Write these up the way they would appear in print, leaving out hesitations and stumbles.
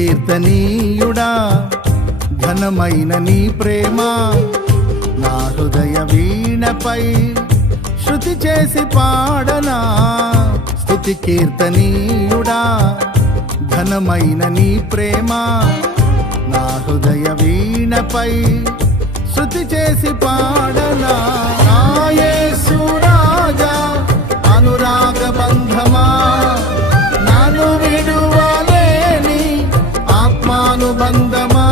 కీర్తనీయుడా ఘనమైన నీ ప్రేమ నా హృదయ వీణపై శృతి చేసి పాడనా. స్తుతి కీర్తనీయుడా ఘనమైన నీ ప్రేమ నా హృదయ వీణపై శృతి చేసి పాడనా. నా యేసు రాజా అనురాగ బంధమా నన్ను విడువలేని ఆత్మానుబంధమా.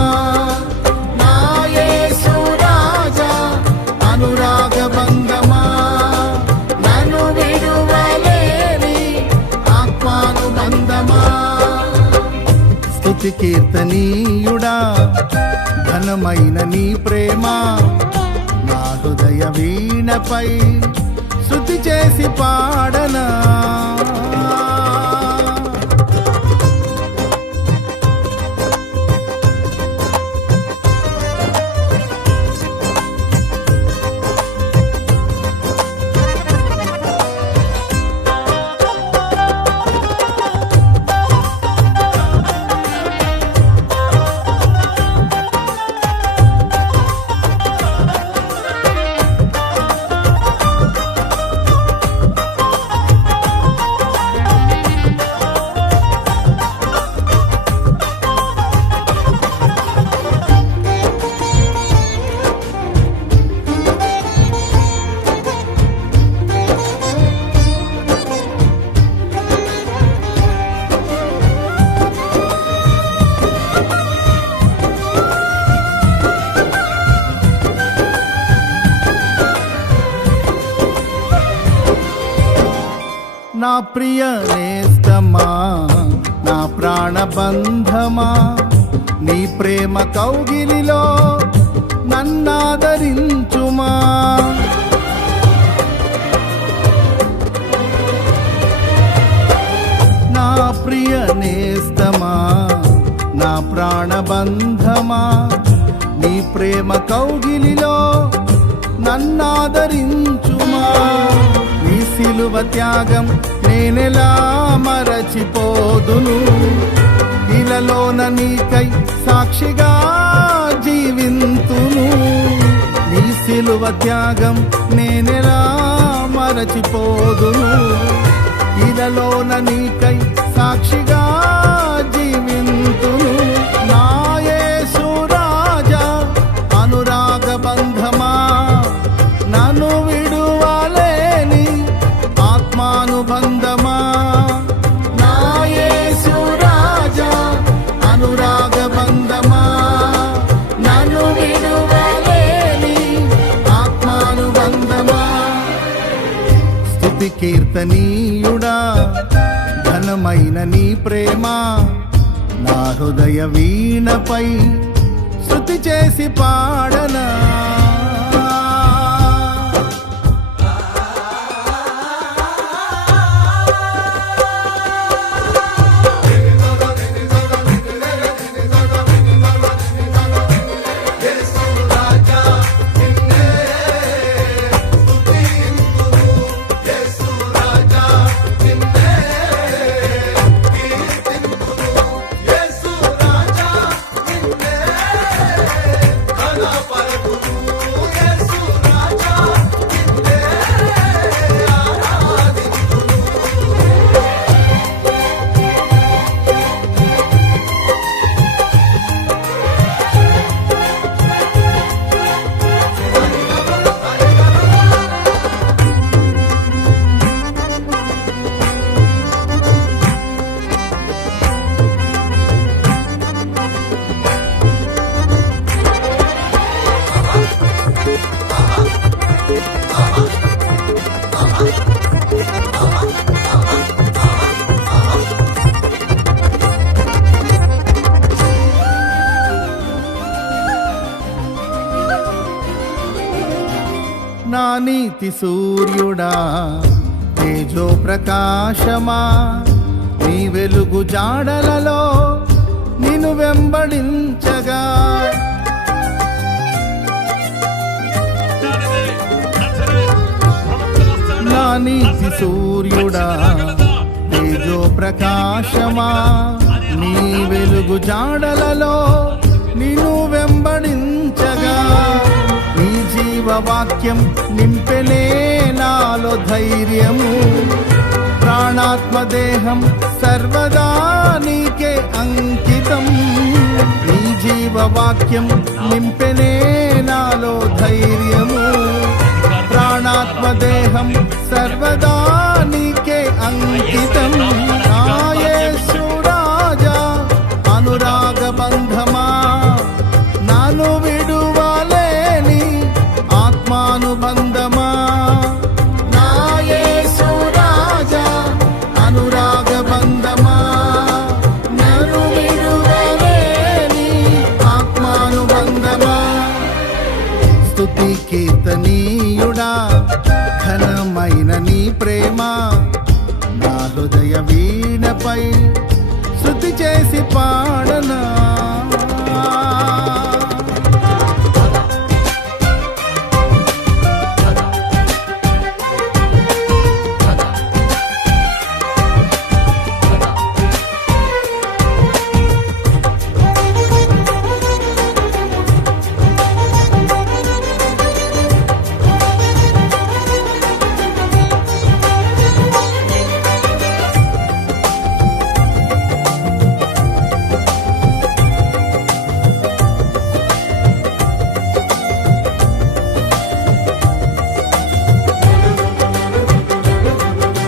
నా యేసు రాజా అనురాగ బంధమా నన్ను విడువలేని ఆత్మానుబంధమా. స్తుతి కీర్తనీయుడా ఘనమైన నీ ప్రేమ నా హృదయ వీణపై శృతి చేసి పాడనా. నా ప్రియ నేస్తమా నా ప్రాణబంధమా నీ ప్రేమ కౌగిలిలో నన్నాదరించుమా. నా ప్రియ నేస్తమా నా ప్రాణబంధమా నీ ప్రేమ కౌగిలిలో నన్నాదరించుమా. నీ సిలువ త్యాగం నేనెలా మరచిపోదును, ఇలలోన నీకై సాక్షిగా జీవింతును. నీ సిలువ త్యాగం నేనెలా మరచిపోదును, ఇలలోన నీకై సాక్షిగా జీవింతును. నా యేసు రాజా అనురాగ బంధమా నన్ను విడువలేని ఆత్మానుబంధమా. నా యేసు రాజా అనురాగ బంధమా నన్ను విడువలేని ఆత్మానుబంధమా. స్తుతి కీర్తనీయుడా ఘనమైన నీ ప్రేమ నా హృదయ వీణపై శృతి చేసి పాడనా. నా నీతి సూర్యుడా తేజో ప్రకాశమా నీ వెలుగు జాడలలో నిన్ను వెంబడించగా. నా నీతి సూర్యుడా తేజో ప్రకాశమా నీ వెలుగు జాడలలో నిన్ను వెంబడించగా నీ జీవవాక్యం నింపెనే నాలో ధైర్యము. ప్రాణాత్మదేహం సర్వదా నీకే అంకితం. నీ జీవవాక్యం నింపెనే నాలో ధైర్యము. ప్రాణాత్మదేహం సర్వదా